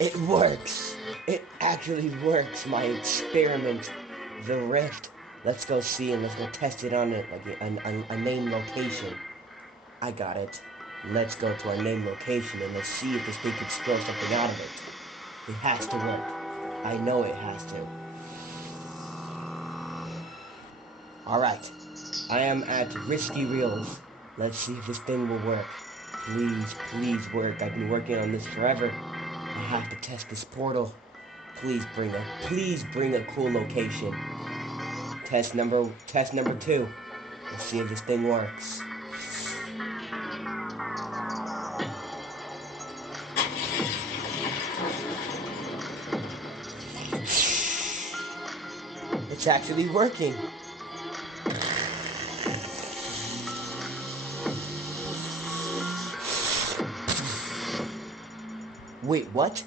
It works. It actually works. My experiment, the rift. Let's go see and let's go test it on it like a named location. I got it. Let's go to our named location and let's see if this thing can spill something out of it. It has to work. I know it has to. Alright. I am at Risky Reels. Let's see if this thing will work. Please, please work. I've been working on this forever. I have to test this portal. Please bring a cool location. Test number two. Let's see if this thing works. It's actually working. Wait, what?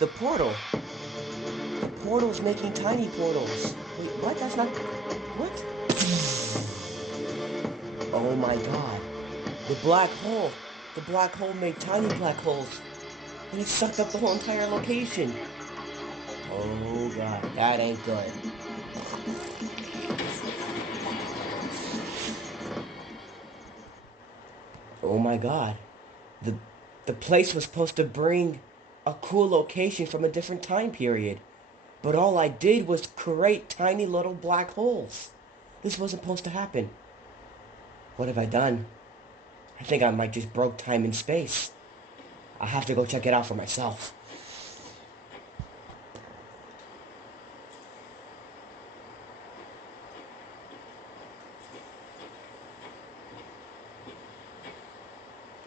The portal. The portal's making tiny portals. Wait, what? That's not... What? Oh my god. The black hole. The black hole made tiny black holes. And it sucked up the whole entire location. Oh god, that ain't good. Oh my god. The the place was supposed to bring a cool location from a different time period. But all I did was create tiny little black holes. This wasn't supposed to happen. What have I done? I think I might just broke time and space. I have to go check it out for myself.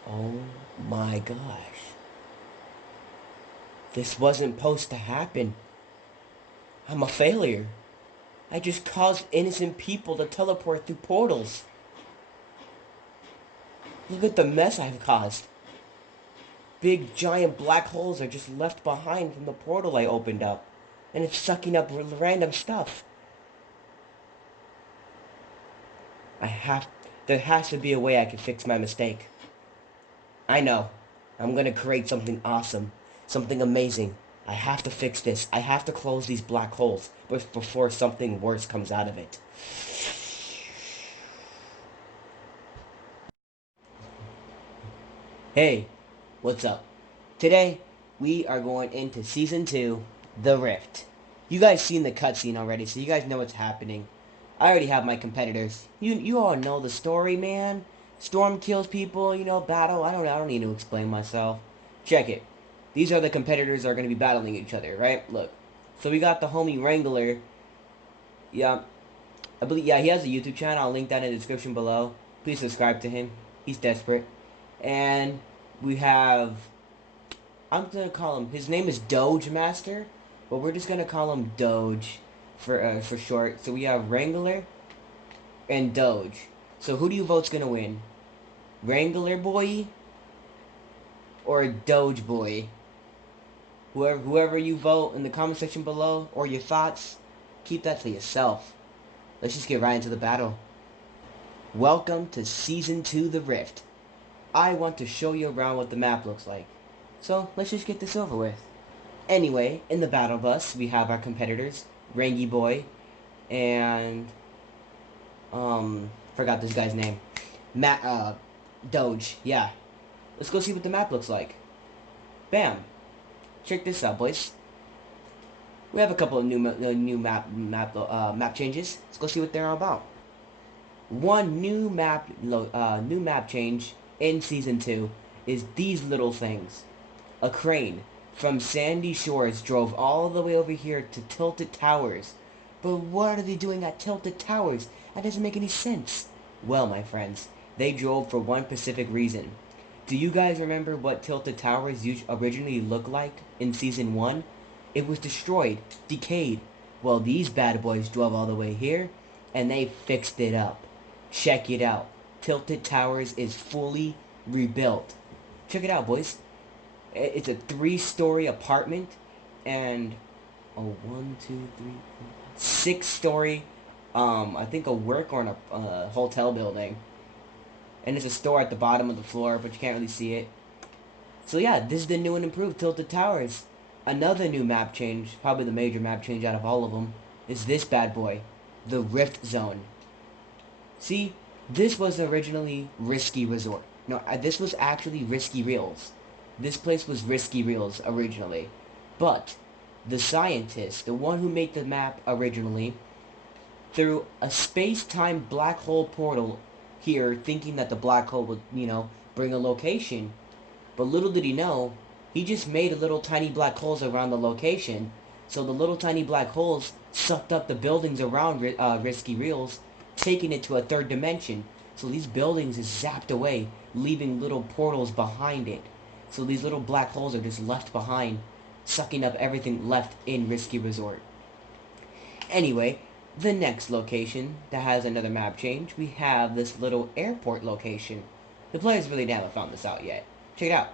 Oh my gosh. This wasn't supposed to happen. I'm a failure. I just caused innocent people to teleport through portals. Look at the mess I've caused. Big giant black holes are just left behind from the portal I opened up. And it's sucking up random stuff. I have... There has to be a way I can fix my mistake. I know. I'm gonna create something awesome. Something amazing. I have to fix this. I have to close these black holes before something worse comes out of it. Hey, what's up? Today, we are going into Season 2, The Rift. You guys seen the cutscene already, so you guys know what's happening. I already have my competitors. You all know the story, man. Storm kills people, battle. I don't need to explain myself. Check it. These are the competitors that are going to be battling each other, right? Look. So we got the homie Wrangler. Yeah, I believe, yeah, he has a YouTube channel. I'll link that in the description below. Please subscribe to him. He's desperate. And we have, I'm gonna call him, his name is Doge Master, but we're just gonna call him Doge for short. So we have Wrangler and Doge. So who do you vote's gonna win? Wrangler boy or Doge boy? Whoever you vote in the comment section below, or your thoughts, keep that to yourself. Let's just get right into the battle. Welcome to Season 2 The Rift. I want to show you around what the map looks like. So let's just get this over with. Anyway, in the battle bus, we have our competitors, Rangy Boy and forgot this guy's name. Doge. Yeah. Let's go see what the map looks like. Bam. Check this out, boys. We have a couple of new map changes. Let's go see what they're all about. One new map change in Season 2 is these little things. A crane from Sandy Shores drove all the way over here to Tilted Towers. But what are they doing at Tilted Towers? That doesn't make any sense. Well, my friends, they drove for one specific reason. Do you guys remember what Tilted Towers originally looked like in Season 1? It was destroyed, decayed. Well, these bad boys drove all the way here, and they fixed it up. Check it out. Tilted Towers is fully rebuilt. Check it out, boys. It's a 3-story apartment and a 1, 2, 3, 4, 6-story, I think a work or a hotel building. And there's a store at the bottom of the floor, but you can't really see it. So yeah, this is the new and improved Tilted Towers. Another new map change, probably the major map change out of all of them, is this bad boy, the Rift Zone. See, this was originally Risky Resort. No, this was actually Risky Reels. This place was Risky Reels originally. But the scientist, the one who made the map originally, through a space-time black hole portal here, thinking that the black hole would, bring a location. But little did he know, he just made little tiny black holes around the location. So the little tiny black holes sucked up the buildings around Risky Reels, taking it to a third dimension. So these buildings is zapped away, leaving little portals behind it. So these little black holes are just left behind, sucking up everything left in Risky Resort. Anyway, the next location that has another map change, we have this little airport location. The players really haven't found this out yet. Check it out.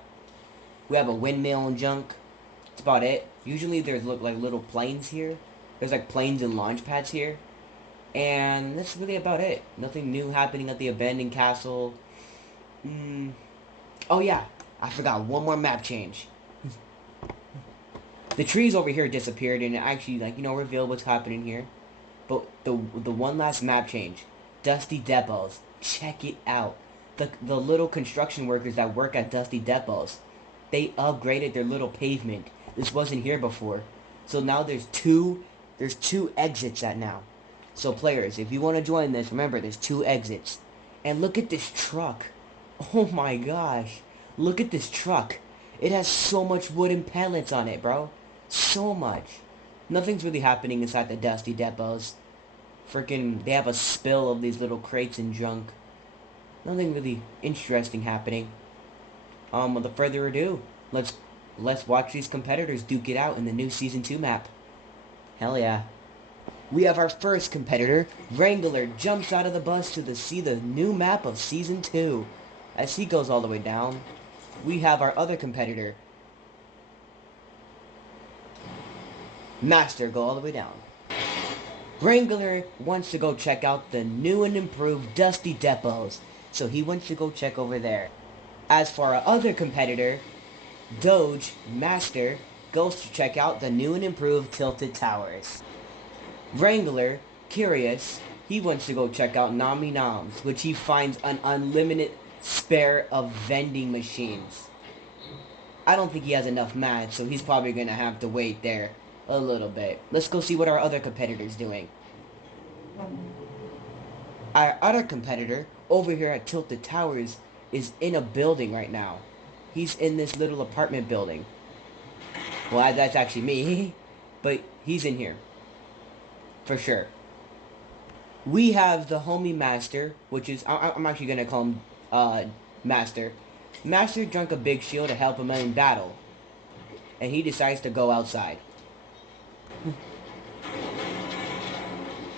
We have a windmill and junk. That's about it. Usually there's look like little planes here. There's like planes and launch pads here. And that's really about it. Nothing new happening at the abandoned castle. Oh yeah, I forgot one more map change. The trees over here disappeared and it actually revealed what's happening here. But the one last map change, Dusty Depots. Check it out. The little construction workers that work at Dusty Depots, they upgraded their little pavement. This wasn't here before. So now there's two exits at now. So players, if you want to join this, remember there's 2 exits. And look at this truck. Oh my gosh. Look at this truck. It has so much wooden pellets on it, bro. So much. Nothing's really happening inside the Dusty Depots. They have a spill of these little crates and junk. Nothing really interesting happening. Without further ado, let's watch these competitors duke it out in the new Season 2 map. Hell yeah. We have our first competitor. Wrangler jumps out of the bus to see the new map of Season 2. As he goes all the way down, we have our other competitor, Master, go all the way down. Wrangler wants to go check out the new and improved Dusty Depots, so he wants to go check over there. As for our other competitor, Doge, Master, goes to check out the new and improved Tilted Towers. Wrangler, curious, he wants to go check out Nami Noms, which he finds an unlimited spare of vending machines. I don't think he has enough mats, so he's probably going to have to wait there a little bit. Let's go see what our other competitor's doing. Our other competitor, over here at Tilted Towers, is in a building right now. He's in this little apartment building. Well, that's actually me, but he's in here. For sure. We have the homie Master, which is, I'm actually going to call him Master. Master drank a big shield to help him in battle. And he decides to go outside.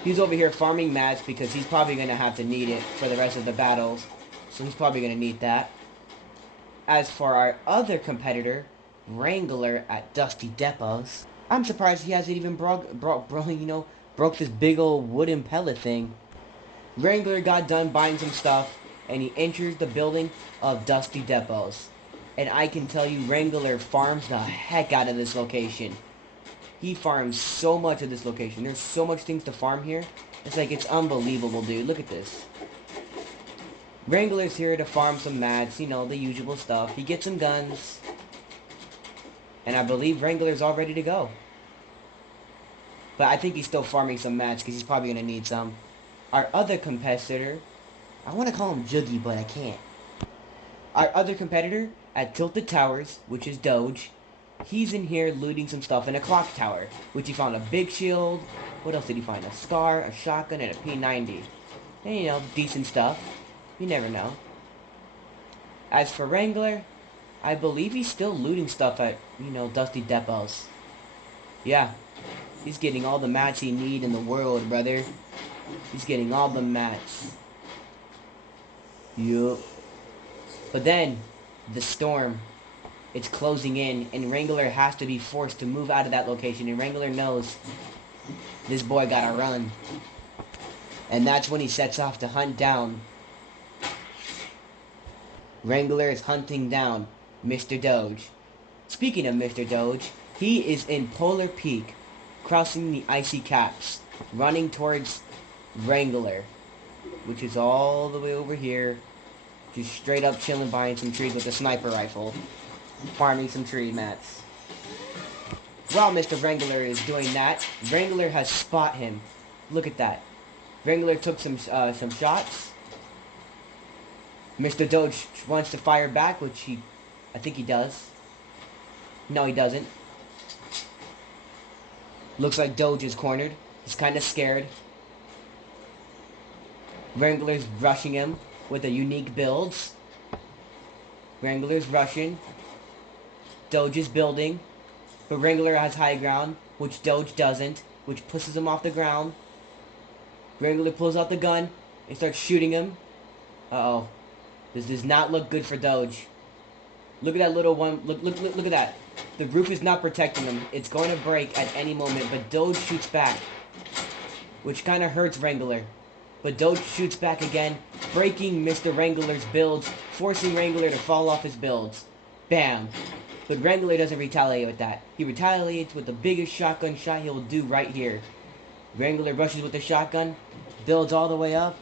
He's over here farming mats because he's probably going to have to need it for the rest of the battles. So he's probably going to need that. As for our other competitor, Wrangler at Dusty Depots, I'm surprised he hasn't even broke this big old wooden pellet thing. Wrangler got done buying some stuff, and he enters the building of Dusty Depots. And I can tell you, Wrangler farms the heck out of this location. He farms so much of this location. There's so much things to farm here. It's unbelievable, dude. Look at this. Wrangler's here to farm some mats, the usual stuff. He gets some guns. And I believe Wrangler's all ready to go. But I think he's still farming some mats because he's probably going to need some. Our other competitor, I want to call him Juggy, but I can't. Our other competitor at Tilted Towers, which is Doge, he's in here looting some stuff in a clock tower, which he found a big shield. What else did he find? A scar, a shotgun, and a P90. And, decent stuff. You never know. As for Wrangler, I believe he's still looting stuff at, Dusty Depots. Yeah. He's getting all the mats he needs in the world, brother. He's getting all the mats. Yup. But then, the storm, it's closing in, and Wrangler has to be forced to move out of that location, and Wrangler knows this boy gotta run. And that's when he sets off to hunt down. Wrangler is hunting down Mr. Doge. Speaking of Mr. Doge, He is in Polar Peak, crossing the icy caps, running towards Wrangler, which is all the way over here, just straight up chilling behind some trees with a sniper rifle, farming some tree mats. While Mr. Wrangler is doing that, Wrangler has spot him. Look at that. Wrangler took some shots. Mr. Doge wants to fire back, which I think he does. No, he doesn't. Looks like Doge is cornered. He's kind of scared. Wrangler's rushing him with a unique builds. Wrangler's rushing. Doge is building. But Wrangler has high ground, which Doge doesn't, which pushes him off the ground. Wrangler pulls out the gun and starts shooting him. Uh-oh. This does not look good for Doge. Look at that little one. Look at that. The roof is not protecting him. It's going to break at any moment, but Doge shoots back, which kind of hurts Wrangler. But Doge shoots back again, breaking Mr. Wrangler's builds, forcing Wrangler to fall off his builds. Bam. But Wrangler doesn't retaliate with that. He retaliates with the biggest shotgun shot he will do right here. Wrangler rushes with the shotgun, builds all the way up.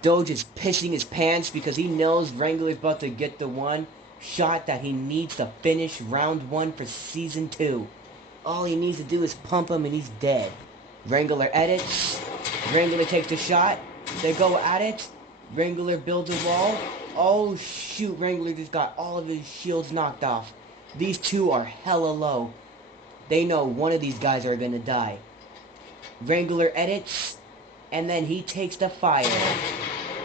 Doge is pissing his pants because he knows Wrangler's about to get the one shot that he needs to finish round 1 for Season 2. All he needs to do is pump him and he's dead. Wrangler edits. Wrangler takes the shot. They go at it. Wrangler builds a wall. Oh shoot, Wrangler just got all of his shields knocked off. These two are hella low. They know one of these guys are gonna die. Wrangler edits, and then he takes the fire,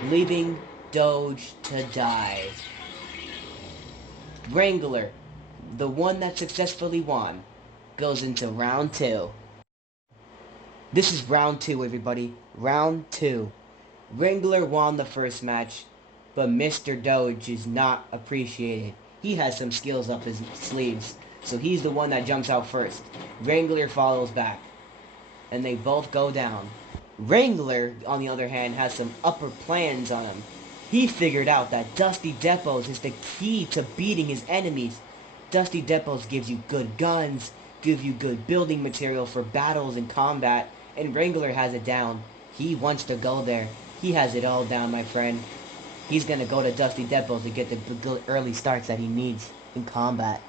leaving Doge to die. Wrangler, the one that successfully won, goes into round 2. This is round 2, everybody. Round 2. Wrangler won the first match, but Mr. Doge is not appreciated. He has some skills up his sleeves, so he's the one that jumps out first. Wrangler follows back, and they both go down. Wrangler, on the other hand, has some upper plans on him. He figured out that Dusty Depots is the key to beating his enemies. Dusty Depots gives you good guns, gives you good building material for battles and combat, and Wrangler has it down. He wants to go there. He has it all down, my friend. He's gonna go to Dusty Depots to get the good early starts that he needs in combat.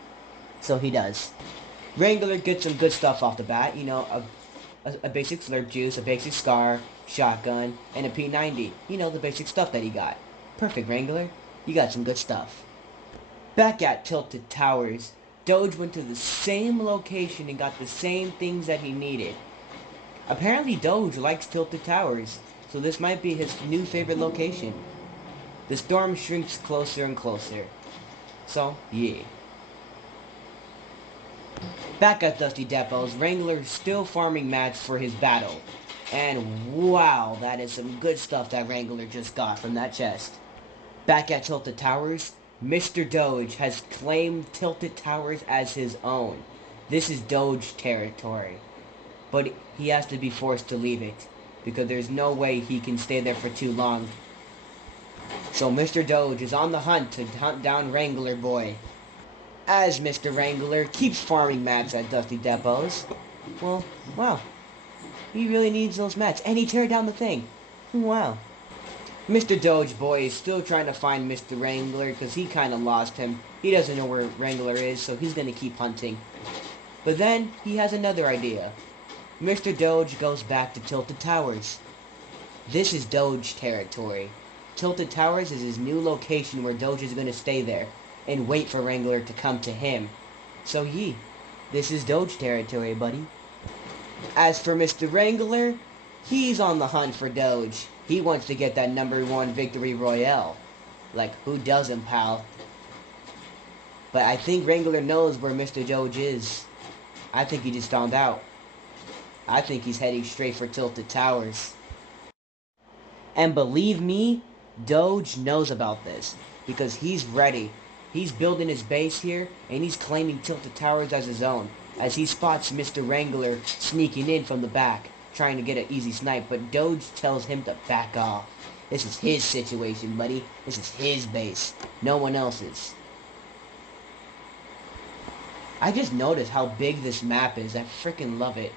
So he does. Wrangler gets some good stuff off the bat, you know, a basic slurp juice, a basic scar, shotgun, and a P90. You know, the basic stuff that he got. Perfect, Wrangler. You got some good stuff. Back at Tilted Towers, Doge went to the same location and got the same things that he needed. Apparently Doge likes Tilted Towers, so this might be his new favorite location. The storm shrinks closer and closer. So, yeah. Back at Dusty Depots, Wrangler's still farming mats for his battle. And wow, that is some good stuff that Wrangler just got from that chest. Back at Tilted Towers, Mr. Doge has claimed Tilted Towers as his own. This is Doge territory. But he has to be forced to leave it, because there's no way he can stay there for too long. So Mr. Doge is on the hunt to hunt down Wrangler Boy. As Mr. Wrangler keeps farming mats at Dusty Depots, well, wow, he really needs those mats, and he teared down the thing. Wow. Mr. Doge Boy is still trying to find Mr. Wrangler because he kind of lost him. He doesn't know where Wrangler is, so he's going to keep hunting. But then he has another idea. Mr. Doge goes back to Tilted Towers. This is Doge territory. Tilted Towers is his new location where Doge is going to stay there and wait for Wrangler to come to him. So this is Doge territory, buddy. As for Mr. Wrangler, he's on the hunt for Doge. He wants to get that #1 victory royale. Like, who doesn't, pal? But I think Wrangler knows where Mr. Doge is. I think he just found out. I think he's heading straight for Tilted Towers. And believe me, Doge knows about this, because he's ready. He's building his base here, and he's claiming Tilted Towers as his own, as he spots Mr. Wrangler sneaking in from the back, trying to get an easy snipe, but Doge tells him to back off. This is his situation, buddy. This is his base, no one else's. I just noticed how big this map is. I freaking love it.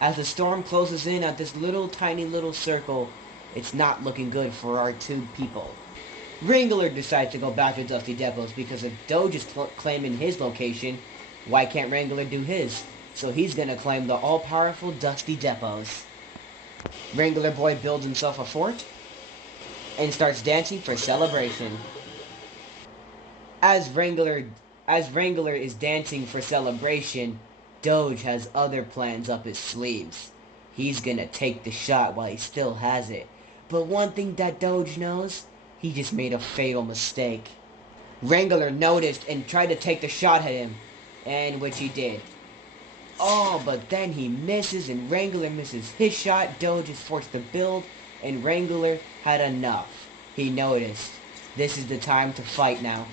As the storm closes in at this little tiny little circle, it's not looking good for our two people. Wrangler decides to go back to Dusty Depots because if Doge is claiming his location, why can't Wrangler do his? So he's gonna claim the all-powerful Dusty Depots. Wrangler Boy builds himself a fort and starts dancing for celebration. As Wrangler as Wrangler is dancing for celebration, Doge has other plans up his sleeves. He's gonna take the shot while he still has it. But one thing that Doge knows, he just made a fatal mistake. Wrangler noticed and tried to take the shot at him, and which he did. Oh, but then he misses and Wrangler misses his shot. Doge is forced to build, and Wrangler had enough. He noticed. This is the time to fight now.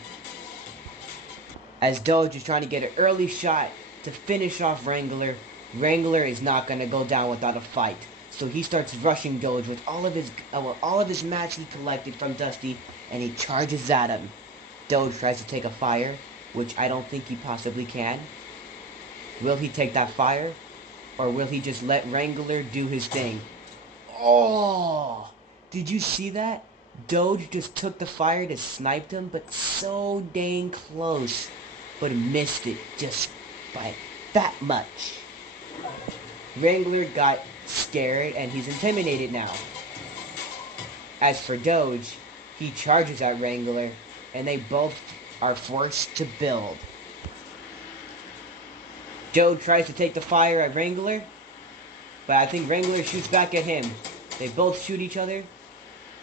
As Doge is trying to get an early shot to finish off Wrangler, Wrangler is not going to go down without a fight. So he starts rushing Doge with all of his mats he collected from Dusty, and he charges at him. Doge tries to take a fire, which I don't think he possibly can. Will he take that fire? Or will he just let Wrangler do his thing? Oh! Did you see that? Doge just took the fire to snipe him, but so dang close. But missed it just by that much. Wrangler got scared and he's intimidated now. As for Doge, he charges at Wrangler and they both are forced to build. Doge tries to take the fire at Wrangler, but I think Wrangler shoots back at him. They both shoot each other,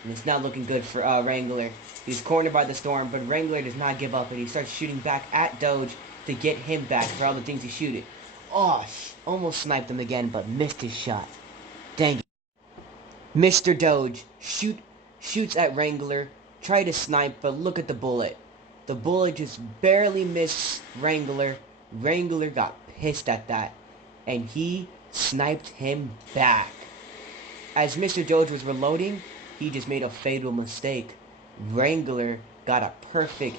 and it's not looking good for Wrangler. He's cornered by the storm, but Wrangler does not give up, and he starts shooting back at Doge to get him back for all the things he shooted. Oh, almost sniped him again, but missed his shot. Dang it. Mr. Doge shoots at Wrangler, try to snipe, but look at the bullet. The bullet just barely missed Wrangler. Wrangler got pissed at that, and he sniped him back. As Mr. Doge was reloading, he just made a fatal mistake. Wrangler got a perfect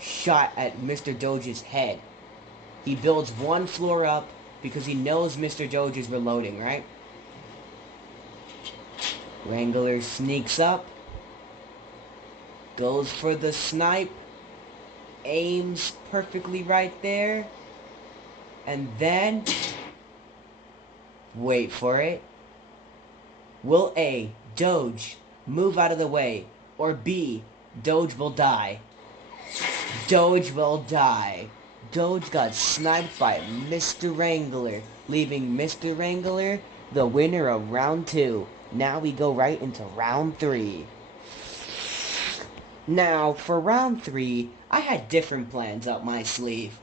shot at Mr. Doge's head. He builds one floor up because he knows Mr. Doge is reloading, right? Wrangler sneaks up, goes for the snipe, aims perfectly right there, and then, wait for it, will A, Doge, move out of the way, or B, Doge will die? Doge will die. Doge got sniped by Mr. Wrangler, leaving Mr. Wrangler the winner of round 2. Now we go right into round 3. Now, for round 3, I had different plans up my sleeve.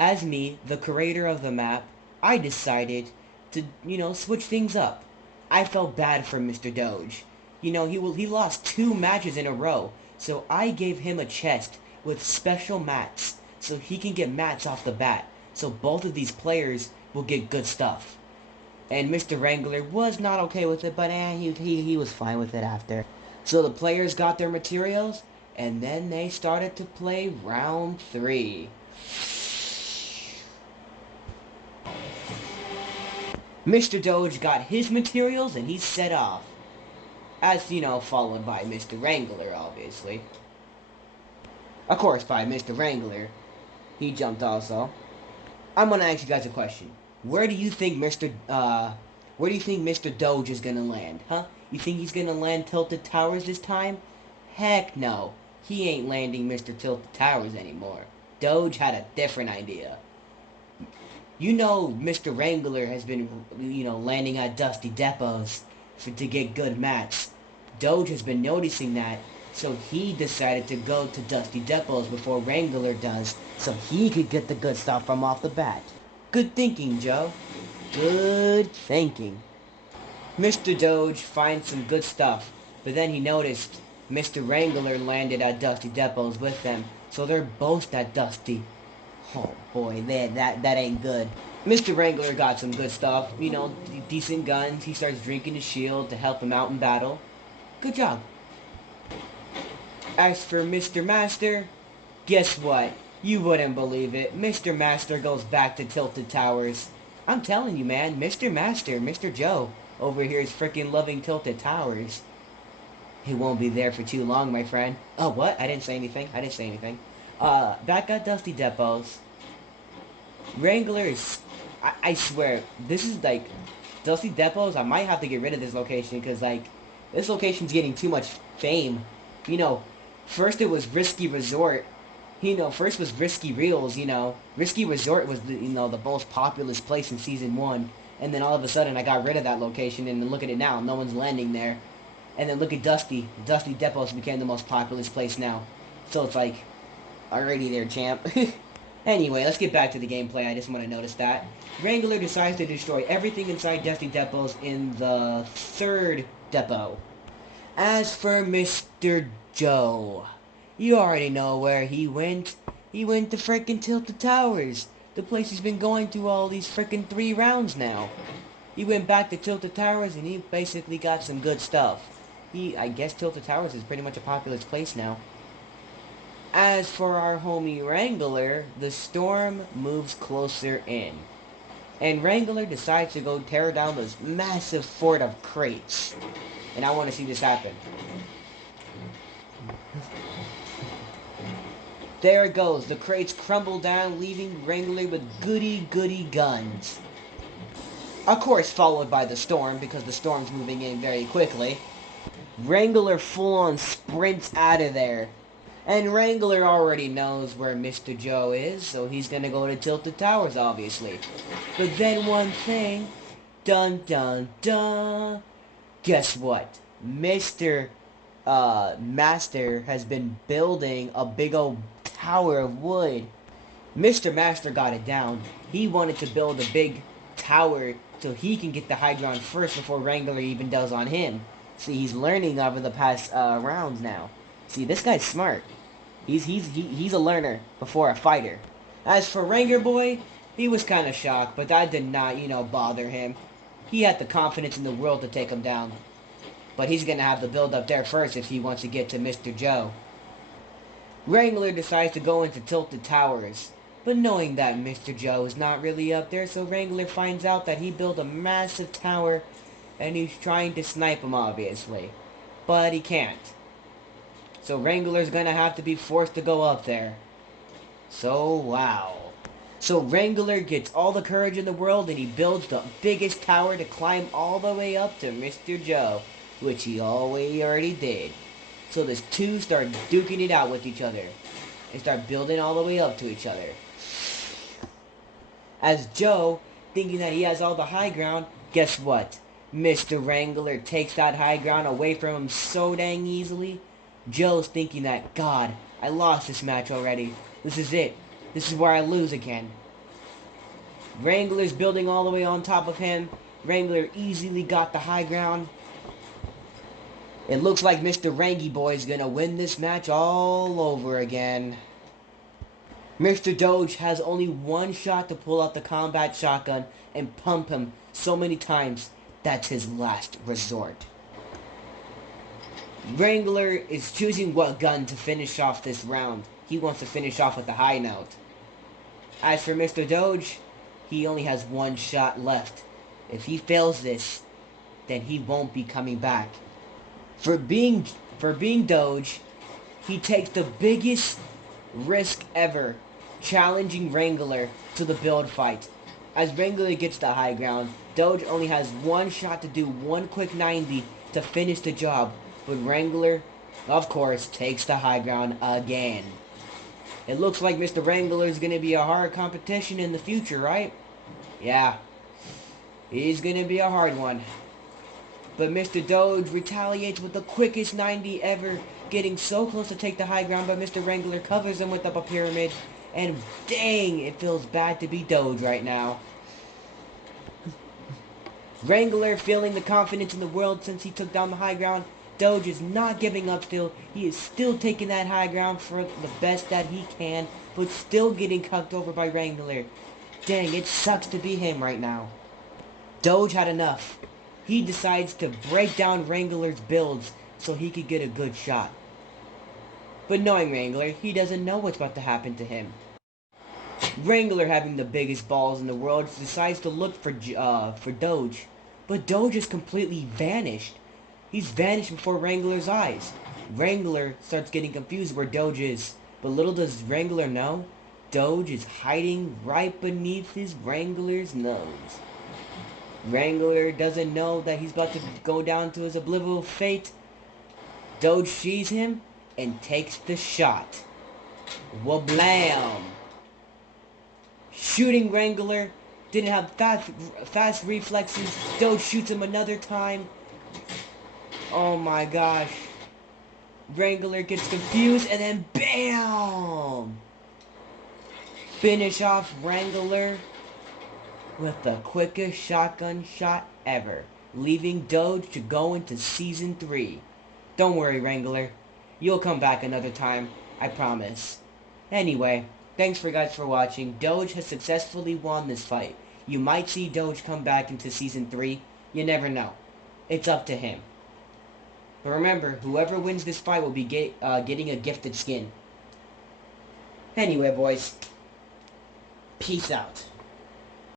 As me, the creator of the map, I decided to, switch things up. I felt bad for Mr. Doge. He lost 2 matches in a row, so I gave him a chest with special mats, so he can get mats off the bat, so both of these players will get good stuff. And Mr. Wrangler was not okay with it, but he was fine with it after. So the players got their materials, and then they started to play round 3. Mr. Doge got his materials and he set off. As, followed by Mr. Wrangler, obviously. Of course, by Mr. Wrangler. He jumped also. I'm gonna ask you guys a question. Where do you think Mr. Doge is gonna land, huh? You think he's gonna land Tilted Towers this time? Heck no. He ain't landing Mr. Tilted Towers anymore. Doge had a different idea. Mr. Wrangler has been, landing at Dusty Depots to get good mats. Doge has been noticing that, so he decided to go to Dusty Depots before Wrangler does, so he could get the good stuff from off the bat. Good thinking, Joe. Good thinking. Mr. Doge finds some good stuff, but then he noticed Mr. Wrangler landed at Dusty Depots with them, so they're both at Dusty. Oh boy, that ain't good. Mr. Wrangler got some good stuff, decent guns. He starts drinking his shield to help him out in battle. Good job. As for Mr. Master, guess what? You wouldn't believe it. Mr. Master goes back to Tilted Towers. I'm telling you, man. Mr. Master, Mr. Joe, over here is freaking loving Tilted Towers. He won't be there for too long, my friend. Oh, what? I didn't say anything. I didn't say anything. Back at Dusty Depots. Wranglers. I swear, this is like Dusty Depots. I might have to get rid of this location because like this location's getting too much fame. You know, first it was Risky Resort. First was Risky Reels. Risky Resort was the most populous place in season one, and then all of a sudden I got rid of that location, and then look at it now. No one's landing there. And then look at Dusty. Dusty Depots became the most populous place now. So it's like, alrighty there, champ. Anyway, let's get back to the gameplay. I just want to notice that. Wrangler decides to destroy everything inside Dusty Depots in the third depot. As for Mr. Joe, you already know where he went. He went to frickin' Tilted Towers. The place he's been going to all these frickin' 3 rounds now. He went back to Tilted Towers and he basically got some good stuff. I guess Tilted Towers is pretty much a populous place now. As for our homie Wrangler, the storm moves closer in. And Wrangler decides to go tear down this massive fort of crates. And I want to see this happen. There it goes. The crates crumble down, leaving Wrangler with goody guns. Of course, followed by the storm, because the storm's moving in very quickly. Wrangler full-on sprints out of there. And Wrangler already knows where Mr. Joe is, so he's gonna go to Tilted Towers, obviously. But then one thing, dun dun dun, guess what? Mr. Master has been building a big old tower of wood. Mr. Master got it down. He wanted to build a big tower so he can get the high ground first before Wrangler even does on him. See, he's learning over the past rounds now. See, this guy's smart. He's a learner before a fighter. As for Wrangler Boy, he was kind of shocked, but that did not, bother him. He had the confidence in the world to take him down. But he's going to have to build up there first if he wants to get to Mr. Joe. Wrangler decides to go into Tilted Towers, but knowing that Mr. Joe is not really up there, so Wrangler finds out that he built a massive tower, and he's trying to snipe him, obviously. But he can't. So Wrangler's gonna have to be forced to go up there. So, wow. So Wrangler gets all the courage in the world and he builds the biggest tower to climb all the way up to Mr. Joe, which he already did. So the two start duking it out with each other. They start building all the way up to each other. As Joe, thinking that he has all the high ground, guess what? Mr. Wrangler takes that high ground away from him so dang easily. Joe's thinking that, God, I lost this match already. This is it. This is where I lose again. Wrangler's building all the way on top of him. Wrangler easily got the high ground. It looks like Mr. Rangy Boy is gonna win this match all over again. Mr. Doge has only one shot to pull out the combat shotgun and pump him so many times. That's his last resort. Wrangler is choosing what gun to finish off this round. He wants to finish off with a high note. As for Mr. Doge, he only has one shot left. If he fails this, then he won't be coming back. For being Doge, he takes the biggest risk ever, challenging Wrangler to the build fight. As Wrangler gets the high ground, Doge only has one shot to do one quick 90 to finish the job. But Wrangler, of course, takes the high ground again. It looks like Mr. Wrangler is going to be a hard competition in the future, right? Yeah, he's going to be a hard one. But Mr. Doge retaliates with the quickest 90 ever, getting so close to take the high ground, but Mr. Wrangler covers him with up a pyramid. And dang, it feels bad to be Doge right now. Wrangler feeling the confidence in the world since he took down the high ground. Doge is not giving up still. He is still taking that high ground for the best that he can, but still getting cucked over by Wrangler. Dang, it sucks to be him right now. Doge had enough. He decides to break down Wrangler's builds so he could get a good shot. But knowing Wrangler, he doesn't know what's about to happen to him. Wrangler, having the biggest balls in the world, decides to look for Doge, but Doge has completely vanished. He's vanished before Wrangler's eyes. Wrangler starts getting confused where Doge is, but little does Wrangler know, Doge is hiding right beneath his Wrangler's nose. Wrangler doesn't know that he's about to go down to his oblivious fate. Doge sees him and takes the shot. Wablam! Shooting Wrangler didn't have fast reflexes. Doge shoots him another time. Oh my gosh. Wrangler gets confused and then BAM! Finish off Wrangler with the quickest shotgun shot ever, leaving Doge to go into Season 3. Don't worry, Wrangler. You'll come back another time, I promise. Anyway, thanks for guys for watching. Doge has successfully won this fight. You might see Doge come back into Season 3. You never know. It's up to him. But remember, whoever wins this fight will be getting a gifted skin. Anyway, boys. Peace out.